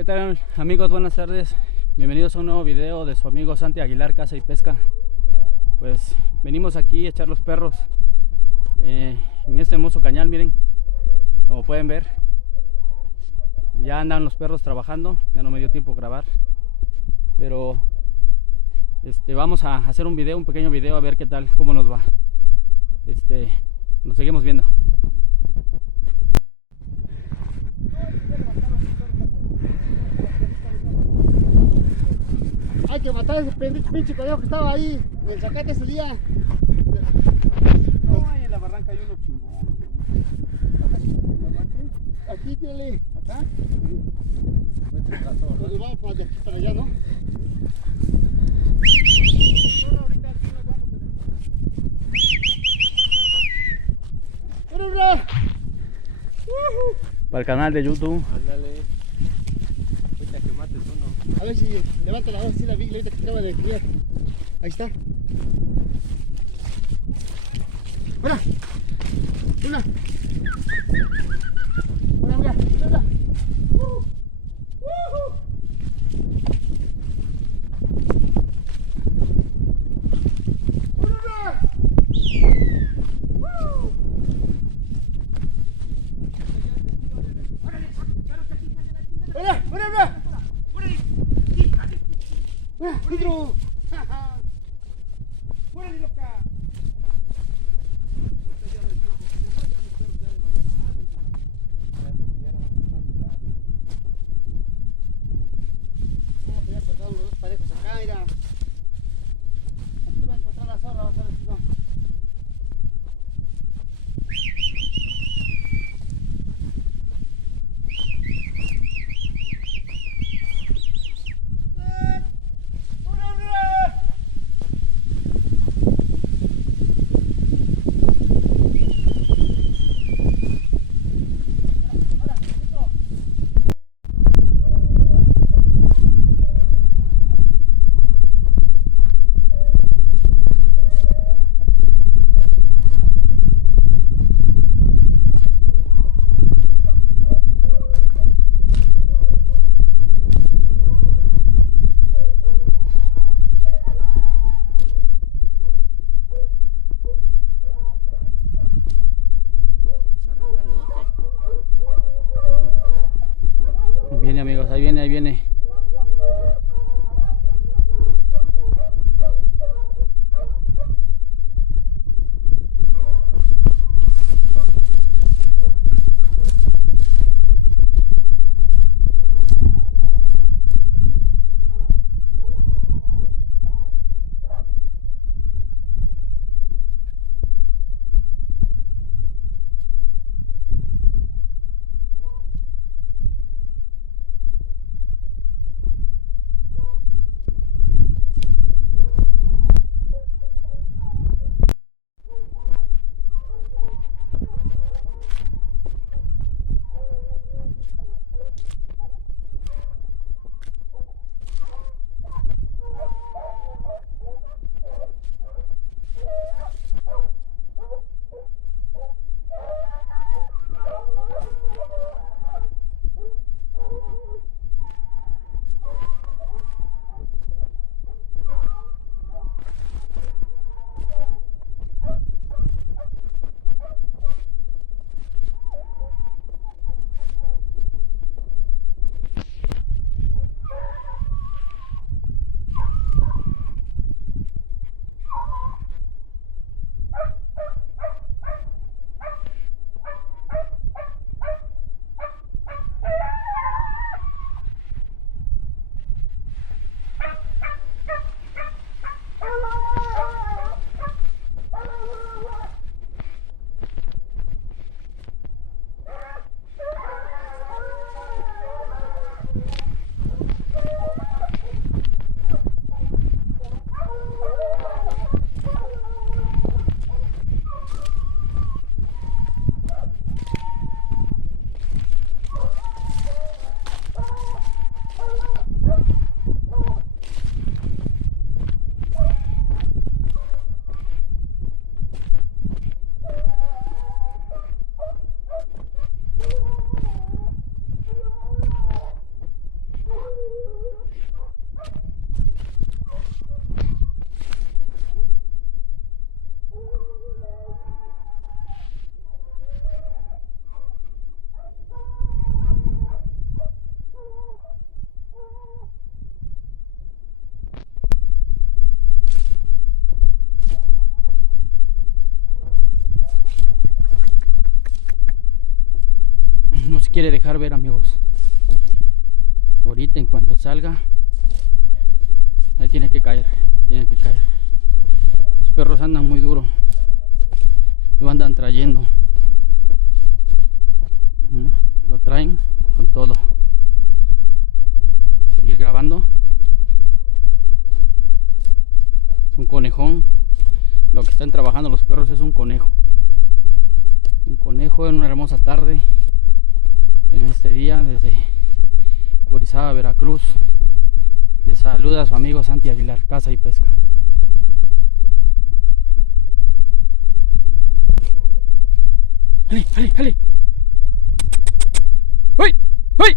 ¿Qué tal, amigos? Buenas tardes. Bienvenidos a un nuevo video de su amigo Santi Aguilar, Caza y Pesca. Pues venimos aquí a echar los perros en este hermoso cañal. Miren, como pueden ver, ya andan los perros trabajando. Ya no me dio tiempo grabar, pero vamos a hacer un video, un pequeño video, a ver qué tal, cómo nos va. Nos seguimos viendo. Hay que matar a ese pinche conejo que estaba ahí en el zacate ese día. No, ahí en la barranca hay uno chingón. Aquí tiene. ¿Acá? Pues vamos para de aquí para allá, ¿no? ¡Mira! Para el canal de YouTube. Ándale. Ahorita que mates uno. A ver si levanta la voz así la big ahorita que acaba de criar. Ahí está. ¡Mira! ¡Una! ¡Mira, mira! ¡Mira! ¡Mira! ¡Mira, mira! ¡Mira, Pedro! ¡Órale, loca! quiere dejar ver, amigos. Ahorita en cuanto salga, ahí tiene que caer, tiene que caer. Los perros andan muy duro, lo andan trayendo. Lo traen con todo. Seguir grabando. Es un conejón. Lo que están trabajando los perros es un conejo. Un conejo en una hermosa tarde. En este día desde Orizaba, Veracruz. Les saluda a su amigo Santi Aguilar, Caza y Pesca. ¡Ale, ale, ale! ¡Uy! ¡Uy!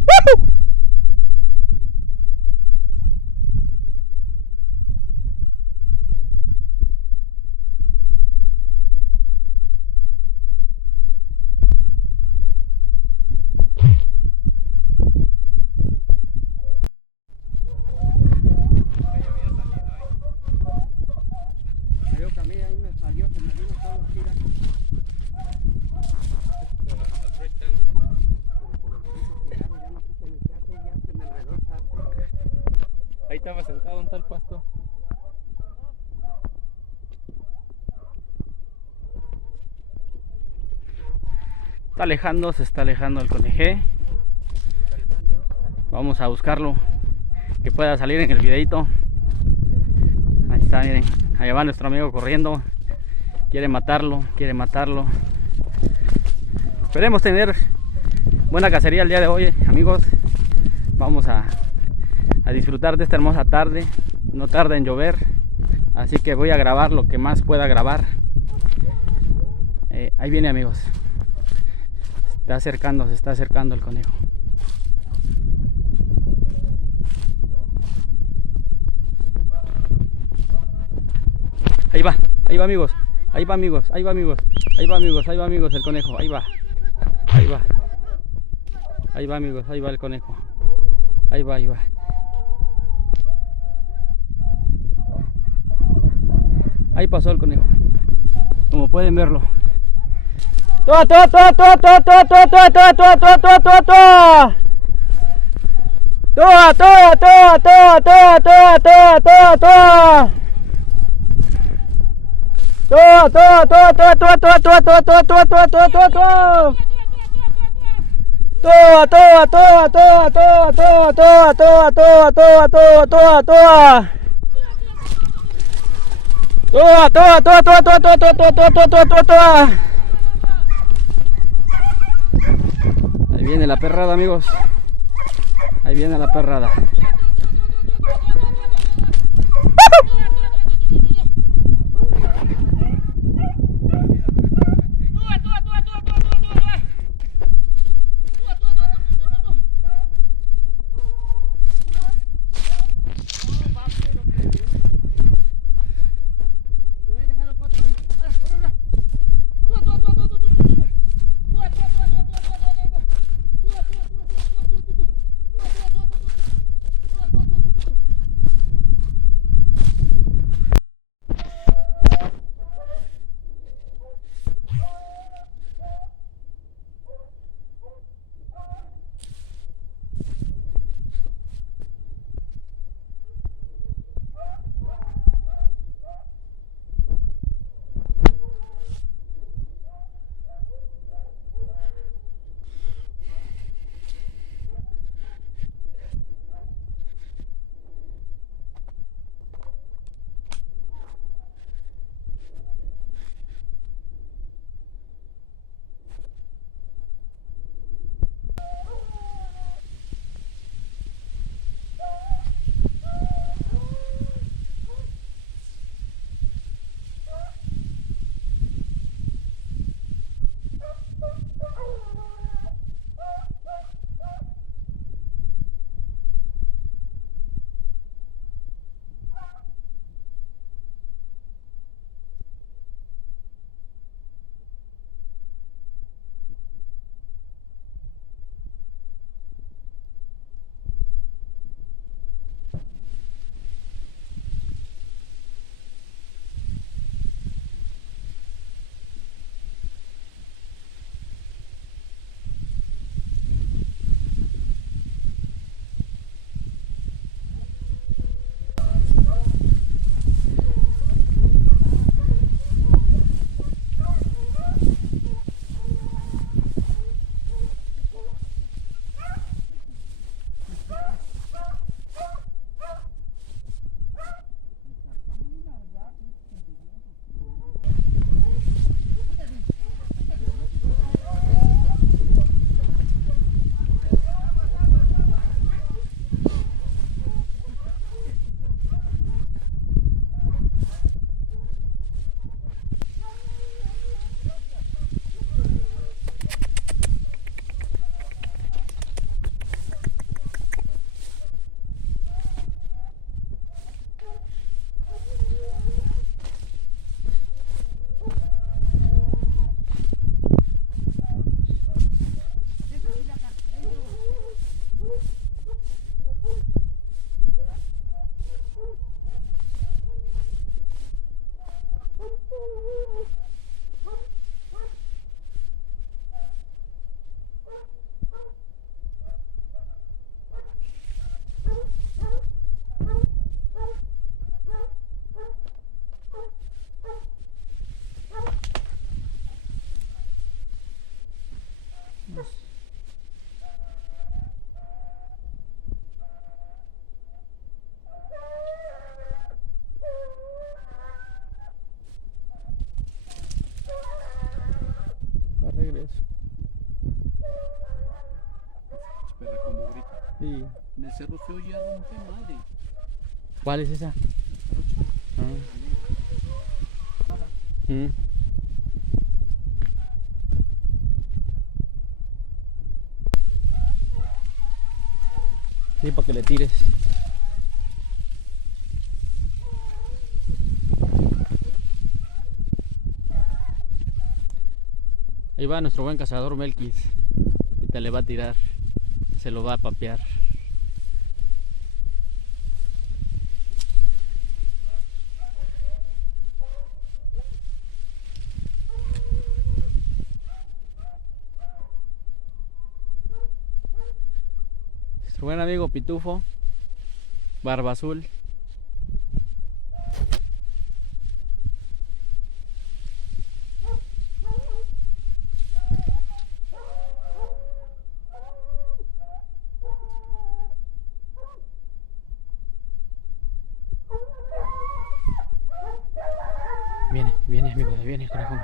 ¡Woo! Ahí estaba sentado en tal pasto. Se está alejando el conejé. Vamos a buscarlo, que pueda salir en el videito. Ahí está, miren, ahí va nuestro amigo corriendo. Quiere matarlo, quiere matarlo. Esperemos tener buena cacería el día de hoy, amigos. Vamos a disfrutar de esta hermosa tarde. No tarda en llover, así que voy a grabar lo que más pueda grabar. Ahí viene, amigos. Se está acercando el conejo. Ahí va, amigos. Ahí va, amigos. Ahí va, amigos. Ahí va, amigos. Ahí va, amigos, el conejo. Ahí va. Ahí va. Ahí va, amigos. Ahí va el conejo. Ahí va, ahí va. Ahí pasó el conejo. Como pueden verlo. ¡Toa, toa, toa, toa, toa, toa, toa, toa, toa, toa, toa, toa, toa, toa! ¡Toa, toa, toa, toa, toa, toa, toa, toa, toa! ¡Toa, toa, toa, toa, toa, toa, toa, toa, toa, toa, toa, toa, toa, toa! ¡Toa, toa, toa, toa, toa, toa, toa, toa, toa, toa, toa, toa, toa! ¡Toa, toa, toa, toa, toa, toa, toa, toa, toa, toa, toa, toa! Ahí viene la perrada, amigos. Ahí viene la perrada. Va regreso. Espera, como grita. Sí. En el cerro se oye algo, qué madre. ¿Cuál es esa? Ah. Mm. Sí, para que le tires. Ahí va nuestro buen cazador Melquis. Ahorita le va a tirar. Se lo va a papear. Nuestro buen amigo Pitufo. Barba azul. Viene amigo, viene conejo.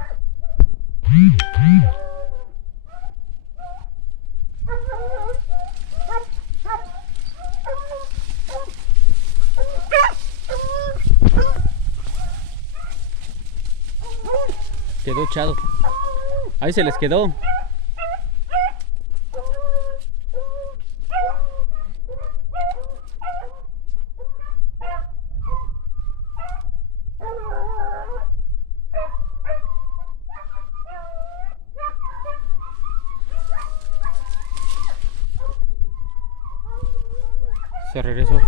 Quedó echado. Ahí se les quedó. Se regresó.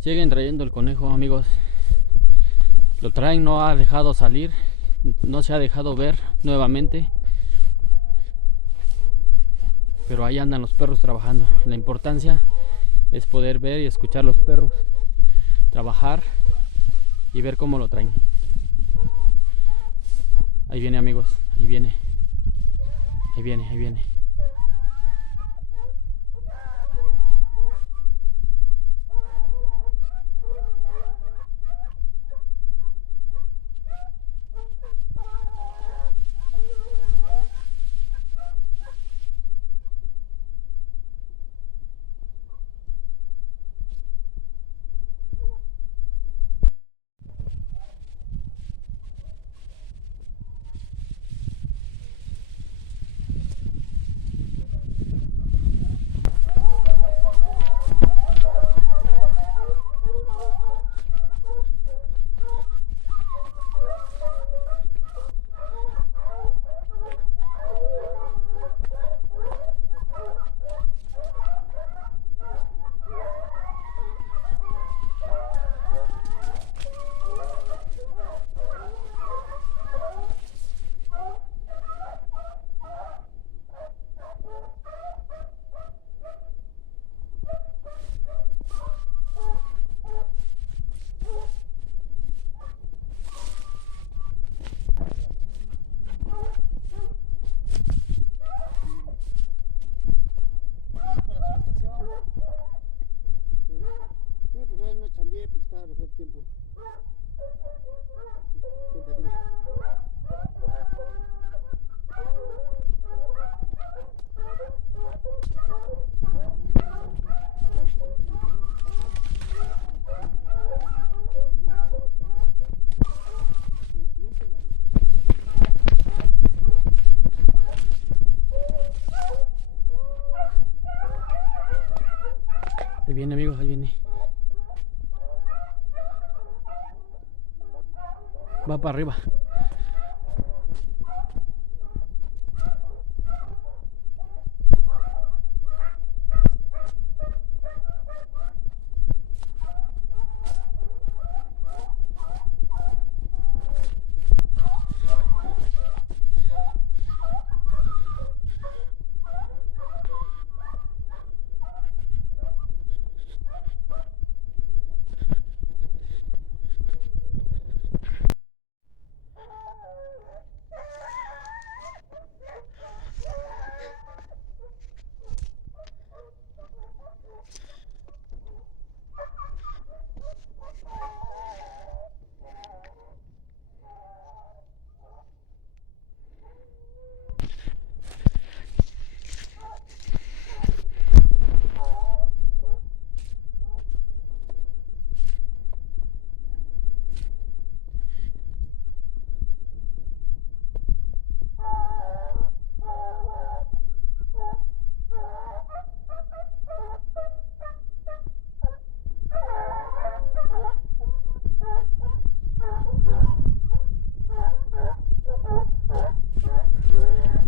Siguen trayendo el conejo, amigos. Lo traen, no ha dejado salir, no se ha dejado ver nuevamente. Pero ahí andan los perros trabajando. La importancia es poder ver y escuchar los perros trabajar y ver cómo lo traen. Ahí viene, amigos, ahí viene. Ahí viene, ahí viene. viene, amigos, ahí viene. Va para arriba.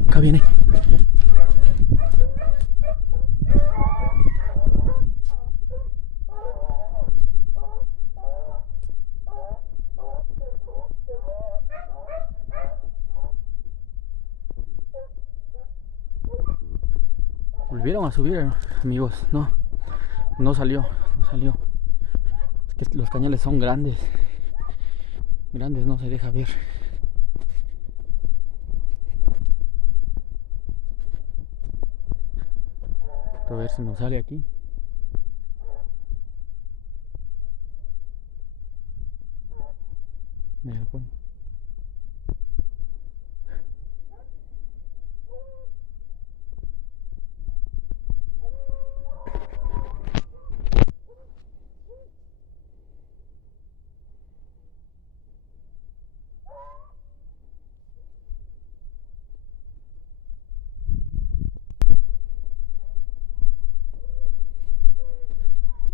Acá viene. Volvieron a subir, amigos. No salió. Es que los cañales son grandes. Grandes, no se deja ver. A ver si nos sale aquí. Mira, pues.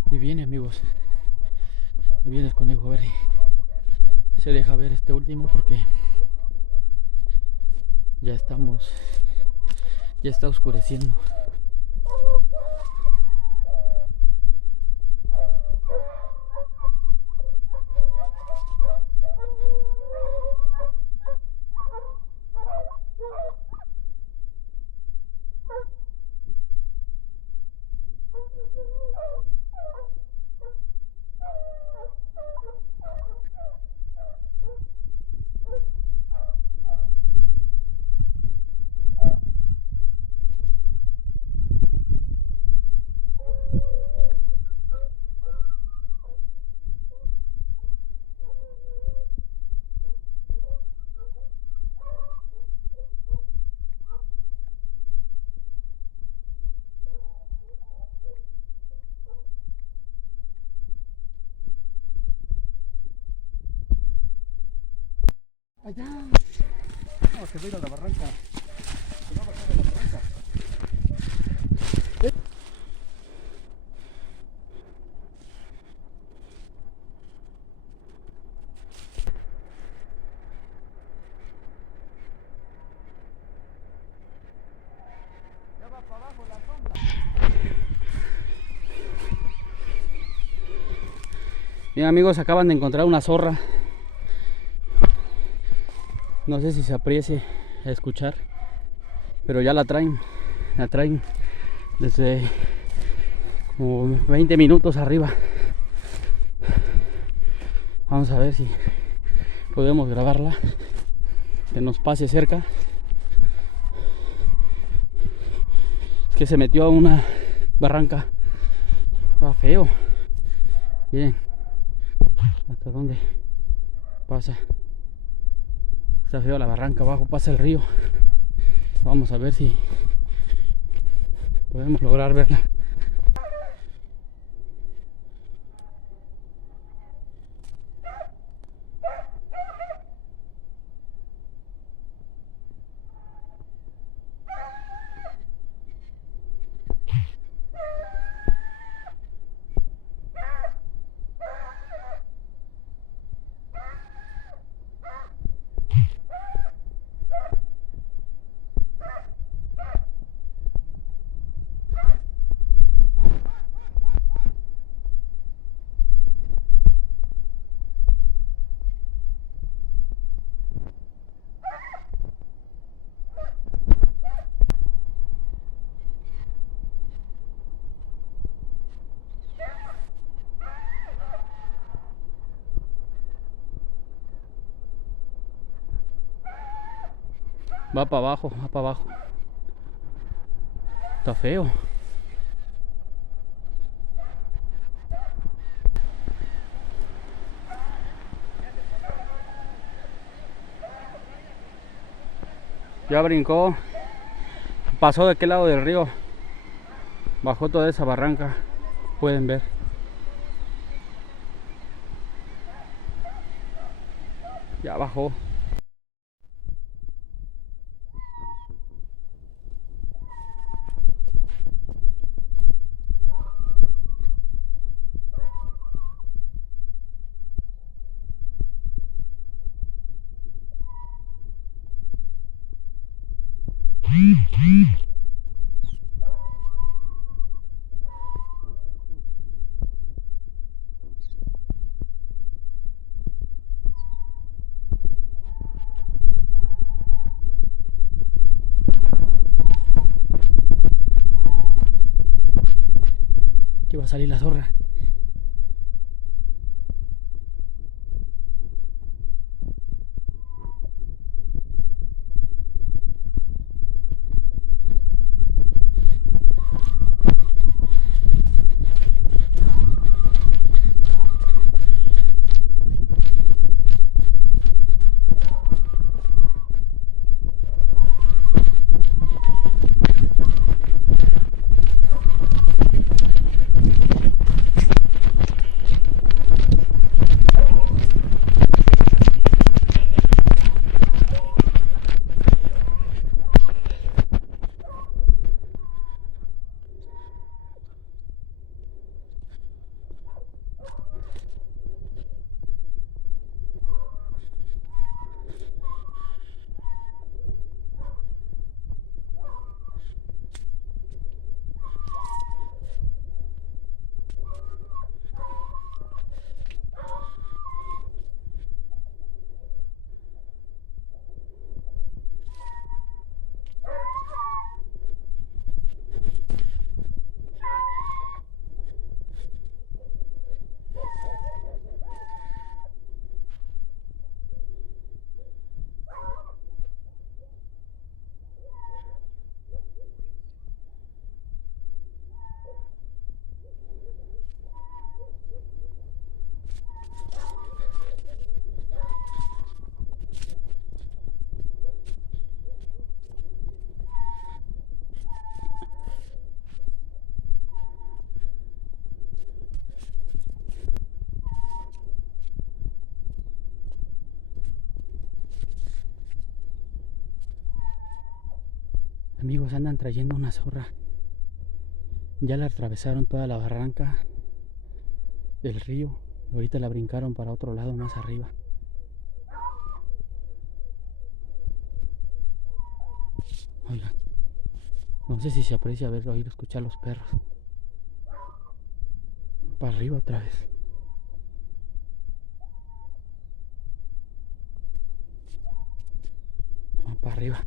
Y viene, amigos. Y viene el conejo, a ver si se deja ver este último porque ya está oscureciendo. Allá. Vamos que ir a la barranca. Se va a bajar de la barranca. Ya va para abajo la sombra. Bien, amigos, acaban de encontrar una zorra. No sé si se aprecie a escuchar, pero ya la traen desde como 20 minutos arriba. Vamos a ver si podemos grabarla, que nos pase cerca. Es que se metió a una barranca. Está feo. Miren hasta dónde pasa. Está feo la barranca, abajo pasa el río. Vamos a ver si podemos lograr verla. Va para abajo, va para abajo. Está feo. Ya brincó. Pasó de aquel lado del río. Bajó toda esa barranca. Pueden ver. Ya bajó. Aquí va a salir la zorra. Amigos, andan trayendo una zorra. Ya la atravesaron toda la barranca del río. Y ahorita la brincaron para otro lado más arriba. Oigan, no sé si se aprecia ver, oír, escuchar los perros. Para arriba otra vez. Vamos para arriba.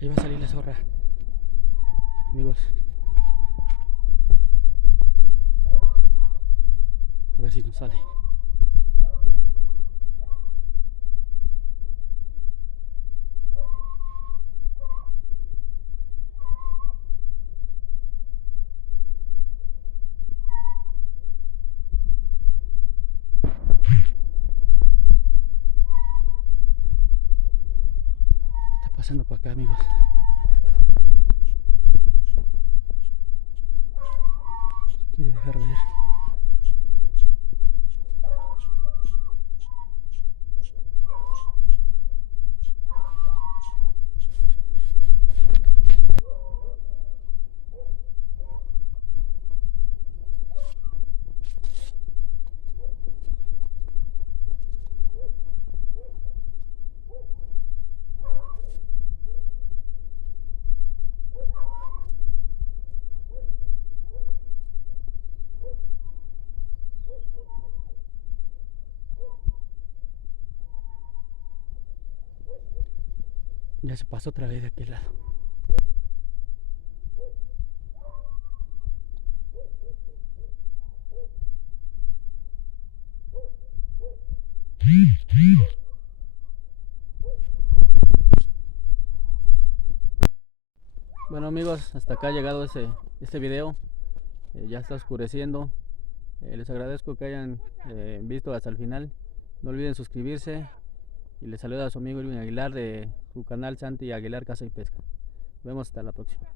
Ahí va a salir la zorra. Amigos. A ver si nos sale. Está pasando por acá, amigos. Quiere dejar ver. Ya se pasó otra vez de aquel lado. Bueno amigos, hasta acá ha llegado este video. Ya está oscureciendo. Les agradezco que hayan visto hasta el final. No olviden suscribirse. Y les saluda a su amigo Elvin Aguilar de su canal Santi Aguilar Caza y Pesca. Nos vemos hasta la próxima.